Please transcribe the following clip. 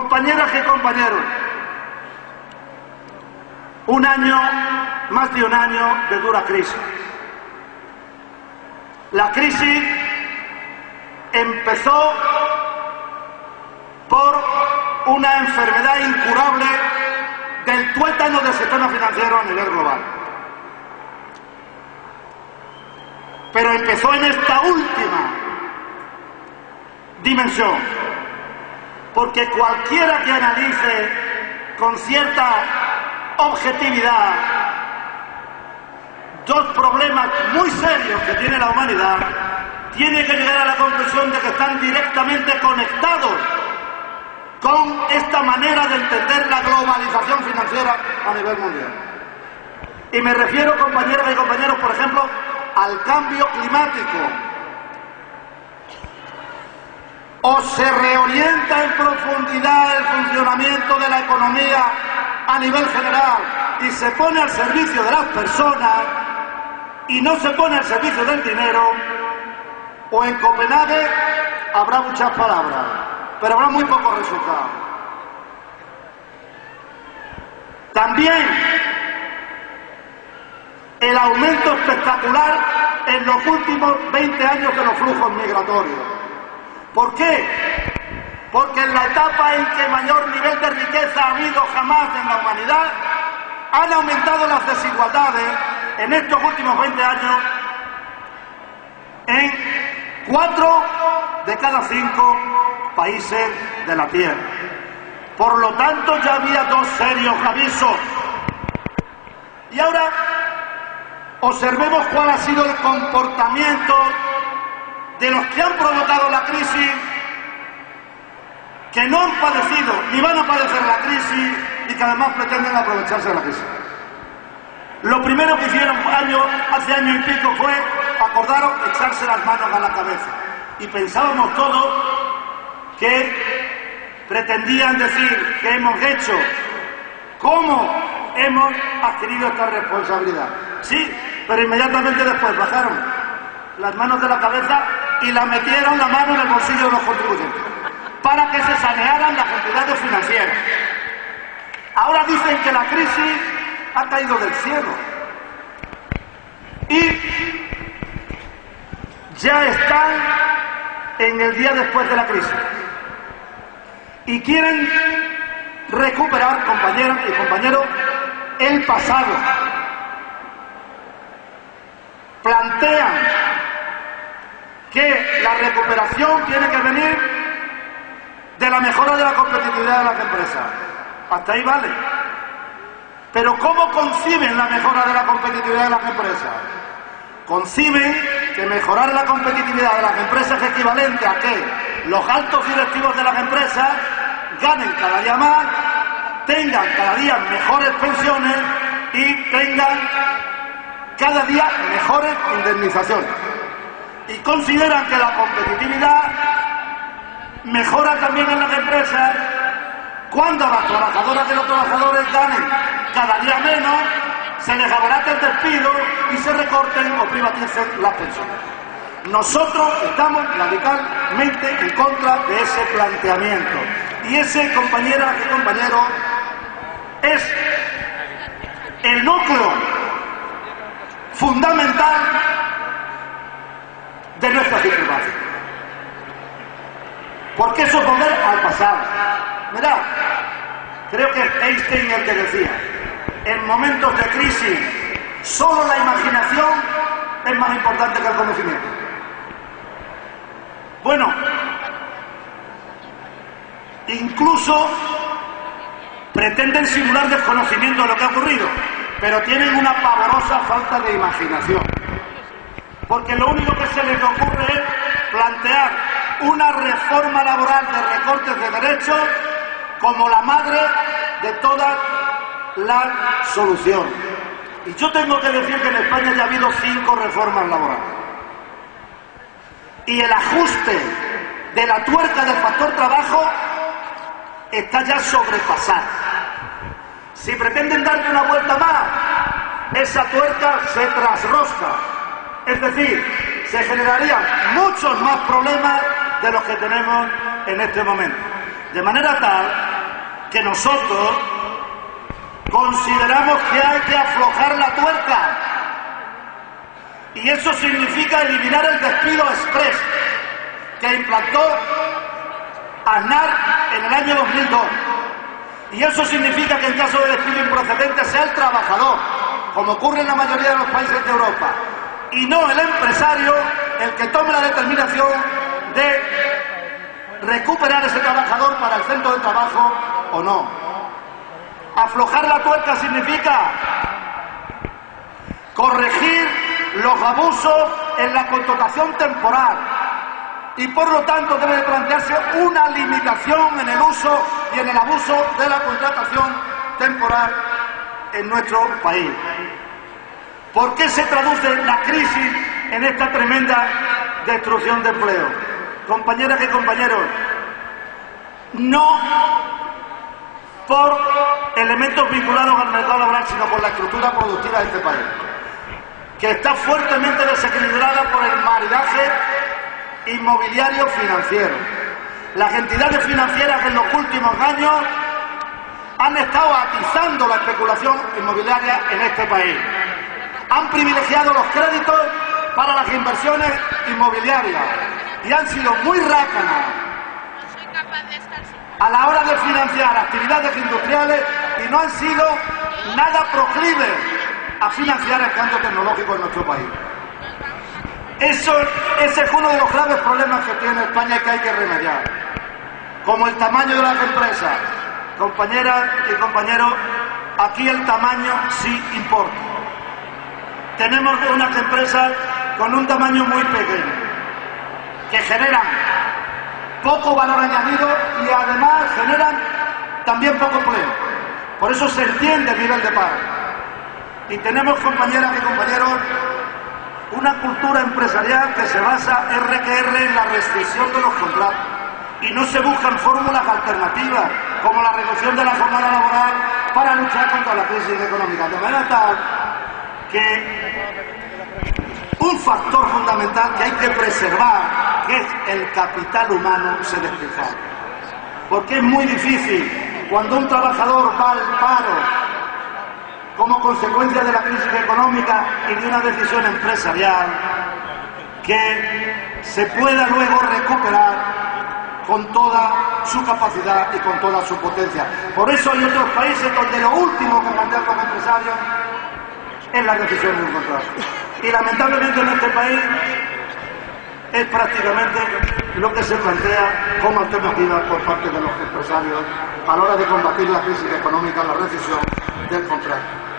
Compañeras y compañeros, un año, más de un año de dura crisis. La crisis empezó por una enfermedad incurable del tuétano del sistema financiero a nivel global. Pero empezó en esta última dimensión, porque cualquiera que analice con cierta objetividad dos problemas muy serios que tiene la humanidad, tiene que llegar a la conclusión de que están directamente conectados con esta manera de entender la globalización financiera a nivel mundial. Y me refiero, compañeras y compañeros, por ejemplo, al cambio climático. O se reorienta en profundidad el funcionamiento de la economía a nivel general y se pone al servicio de las personas y no se pone al servicio del dinero, o en Copenhague habrá muchas palabras, pero habrá muy pocos resultados. También el aumento espectacular en los últimos 20 años de los flujos migratorios. ¿Por qué? Porque en la etapa en que mayor nivel de riqueza ha habido jamás en la humanidad, han aumentado las desigualdades en estos últimos 20 años en 4 de cada 5 países de la Tierra. Por lo tanto, ya había 2 serios avisos. Y ahora observemos cuál ha sido el comportamiento de los que han provocado la crisis, que no han padecido ni van a padecer la crisis y que además pretenden aprovecharse de la crisis. Lo primero que hicieron hace año y pico fue, acordaron, echarse las manos a la cabeza. Y pensábamos todos que pretendían decir que hemos hecho, cómo hemos adquirido esta responsabilidad. Sí, pero inmediatamente después bajaron las manos de la cabeza y la metieron la mano en el bolsillo de los contribuyentes para que se sanearan las entidades financieras. Ahora dicen que la crisis ha caído del cielo y ya están en el día después de la crisis y quieren recuperar, compañeras y compañeros, el pasado. Plantean que la recuperación tiene que venir de la mejora de la competitividad de las empresas. Hasta ahí vale. Pero ¿cómo conciben la mejora de la competitividad de las empresas? Conciben que mejorar la competitividad de las empresas es equivalente a que los altos directivos de las empresas ganen cada día más, tengan cada día mejores pensiones y tengan cada día mejores indemnizaciones. Y consideran que la competitividad mejora también en las empresas cuando las trabajadoras y los trabajadores ganen cada día menos, se les abarate el despido y se recorten o privaticen las pensiones. Nosotros estamos radicalmente en contra de ese planteamiento. Y ese, compañeras y compañeros, es el núcleo fundamental de nuestra circunstancia. Porque eso es volver al pasado. Mirad, creo que es Einstein el que decía, en momentos de crisis solo la imaginación es más importante que el conocimiento. Bueno, incluso pretenden simular desconocimiento de lo que ha ocurrido, pero tienen una pavorosa falta de imaginación. Porque lo único que se les ocurre es plantear una reforma laboral de recortes de derechos como la madre de toda la solución. Y yo tengo que decir que en España ya ha habido 5 reformas laborales. Y el ajuste de la tuerca del factor trabajo está ya sobrepasado. Si pretenden darle una vuelta más, esa tuerca se trasrosca. Es decir, se generarían muchos más problemas de los que tenemos en este momento. De manera tal que nosotros consideramos que hay que aflojar la tuerca. Y eso significa eliminar el despido exprés que implantó Aznar en el año 2002. Y eso significa que en caso de despido improcedente sea el trabajador, como ocurre en la mayoría de los países de Europa, y no el empresario el que tome la determinación de recuperar ese trabajador para el centro de trabajo o no. Aflojar la tuerca significa corregir los abusos en la contratación temporal y por lo tanto debe de plantearse una limitación en el uso y en el abuso de la contratación temporal en nuestro país. ¿Por qué se traduce la crisis en esta tremenda destrucción de empleo? Compañeras y compañeros, no por elementos vinculados al mercado laboral, sino por la estructura productiva de este país, que está fuertemente desequilibrada por el maridaje inmobiliario financiero. Las entidades financieras en los últimos años han estado atizando la especulación inmobiliaria en este país. Han privilegiado los créditos para las inversiones inmobiliarias y han sido muy rácanas a la hora de financiar actividades industriales y no han sido nada proclives a financiar el cambio tecnológico en nuestro país. Ese es uno de los graves problemas que tiene España y que hay que remediar. Como el tamaño de las empresas. Compañeras y compañeros, aquí el tamaño sí importa. Tenemos unas empresas con un tamaño muy pequeño, que generan poco valor añadido y además generan también poco empleo. Por eso se entiende el nivel de paro. Y tenemos, compañeras y compañeros, una cultura empresarial que se basa en la restricción de los contratos y no se buscan fórmulas alternativas como la reducción de la jornada laboral para luchar contra la crisis económica. De manera tal que un factor fundamental que hay que preservar, que es el capital humano, se despilfarra. Porque es muy difícil cuando un trabajador va al paro como consecuencia de la crisis económica y de una decisión empresarial, que se pueda luego recuperar con toda su capacidad y con toda su potencia. Por eso hay otros países donde lo último que plantean los empresarios es la decisión de un contrato. Y lamentablemente en este país es prácticamente lo que se plantea como alternativa por parte de los empresarios a la hora de combatir la crisis económica, la recesión del contrato.